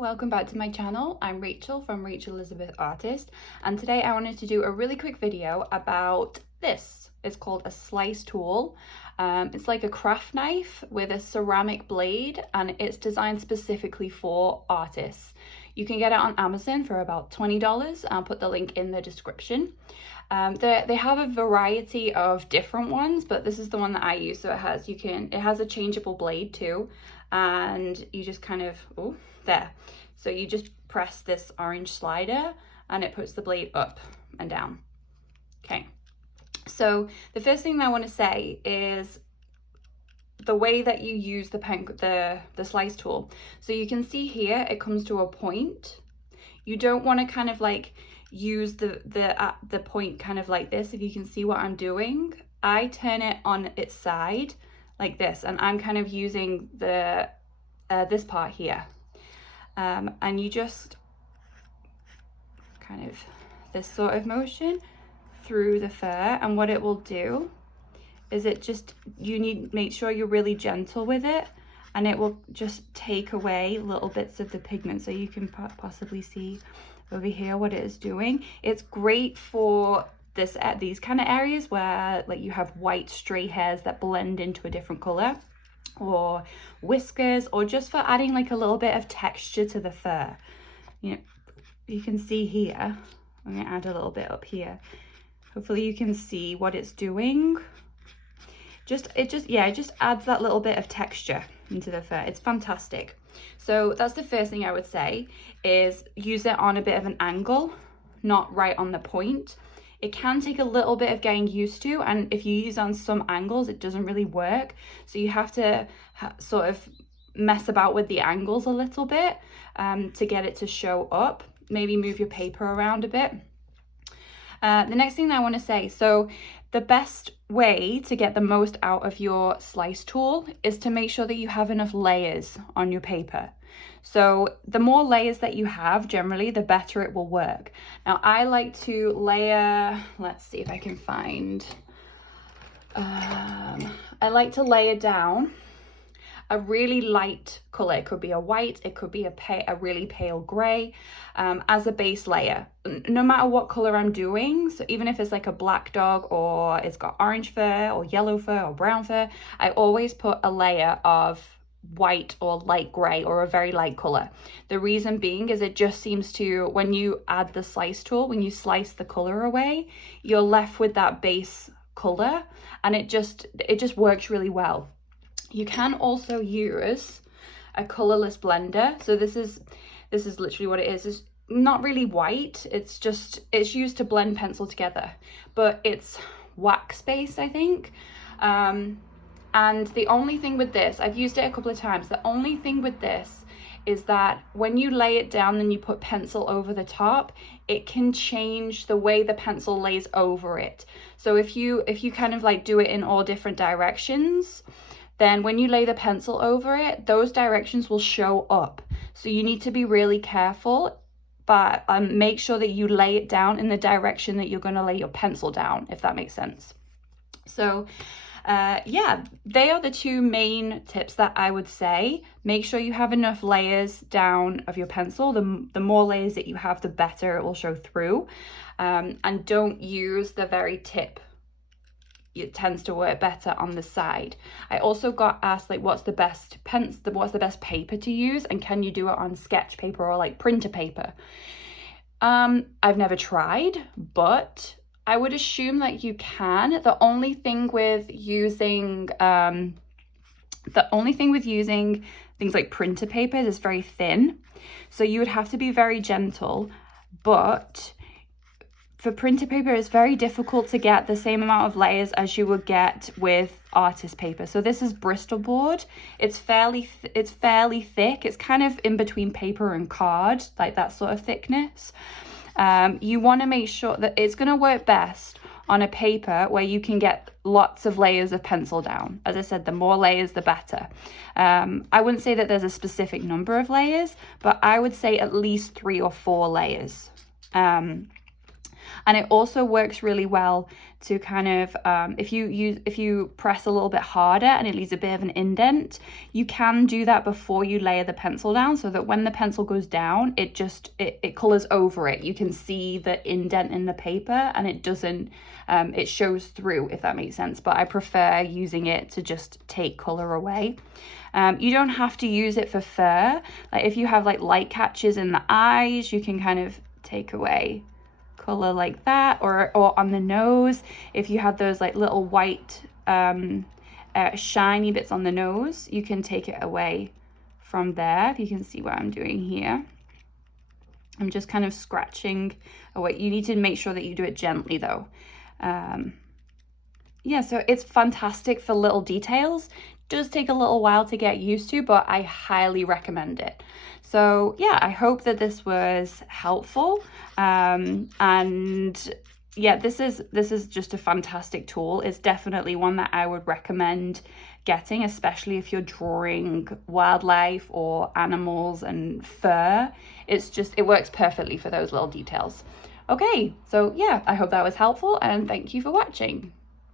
welcome back to my channel. I'm Rachel from Rachel Elizabeth Artist, and today I wanted to do a really quick video about this. It's called a slice tool. It's like a craft knife with a ceramic blade, and it's designed specifically for artists. You can get it on Amazon for about $20. I'll put the link in the description. They have a variety of different ones, but this is the one that I use. So it has a changeable blade too, and you just kind of, oh, there. So you just press this orange slider and it puts the blade up and down. Okay. So the first thing I want to say is the way that you use the slice tool. So you can see here, it comes to a point. You don't want to kind of like use the point kind of like this. If you can see what I'm doing, I turn it on its side like this, and I'm kind of using this part here. And you just kind of this sort of motion through the fur, and what it will do is make sure you're really gentle with it, and it will just take away little bits of the pigment. So you can possibly see over here what it is doing. It's great for these kind of areas where like you have white stray hairs that blend into a different color, or whiskers, or just for adding like a little bit of texture to the fur. You can see here, I'm gonna add a little bit up here. Hopefully you can see what it's doing. It just adds that little bit of texture into the fur. It's fantastic. So that's the first thing I would say, is use it on a bit of an angle, not right on the point. It can take a little bit of getting used to, and if you use on some angles, it doesn't really work. So you have to sort of mess about with the angles a little bit to get it to show up. Maybe move your paper around a bit. The next thing I want to say, so the best way to get the most out of your slice tool is to make sure that you have enough layers on your paper. So the more layers that you have, generally, the better it will work. Now, I like to layer, let's see if I can find, I like to layer down a really light color. It could be a white, it could be a really pale gray, as a base layer, no matter what color I'm doing. So even if it's like a black dog, or it's got orange fur or yellow fur or brown fur, I always put a layer of white or light gray or a very light color. The reason being is it just seems to, when you add the slice tool, when you slice the color away, you're left with that base color, and it just works really well. You can also use a colorless blender. So this is literally what it is. It's not really white. It's used to blend pencil together, but it's wax based, I think. And the only thing with this, I've used it a couple of times. The only thing with this is that when you lay it down and you put pencil over the top, it can change the way the pencil lays over it. So if you kind of like do it in all different directions, then when you lay the pencil over it, those directions will show up. So you need to be really careful, but make sure that you lay it down in the direction that you're going to lay your pencil down, if that makes sense. So yeah, they are the two main tips that I would say. Make sure you have enough layers down of your pencil. The more layers that you have, the better it will show through. And don't use the very tip. It tends to work better on the side. I also got asked like, what's the best paper to use, and can you do it on sketch paper or like printer paper? I've never tried, but I would assume that you can. The only thing with using things like printer paper is it's very thin, so you would have to be very gentle. But for printer paper, it's very difficult to get the same amount of layers as you would get with artist paper. So this is Bristol board. It's fairly thick. It's kind of in between paper and card, like that sort of thickness. You want to make sure that it's going to work best on a paper where you can get lots of layers of pencil down. As I said, the more layers, the better. I wouldn't say that there's a specific number of layers, but I would say at least 3 or 4 layers. And it also works really well to kind of, if you press a little bit harder and it leaves a bit of an indent, you can do that before you layer the pencil down, so that when the pencil goes down, it colors over it. You can see the indent in the paper and it doesn't, it shows through, if that makes sense. But I prefer using it to just take color away. You don't have to use it for fur. Like if you have like light catches in the eyes, you can kind of take away color like that, or on the nose, if you have those like little white shiny bits on the nose, you can take it away from there. If you can see what I'm doing here, I'm just kind of scratching away. You need to make sure that you do it gently though. Yeah, so it's fantastic for little details. Does take a little while to get used to, but I highly recommend it. So yeah, I hope that this was helpful. And yeah, this is just a fantastic tool. It's definitely one that I would recommend getting, especially if you're drawing wildlife or animals and fur. It works perfectly for those little details. Okay, so yeah, I hope that was helpful and thank you for watching.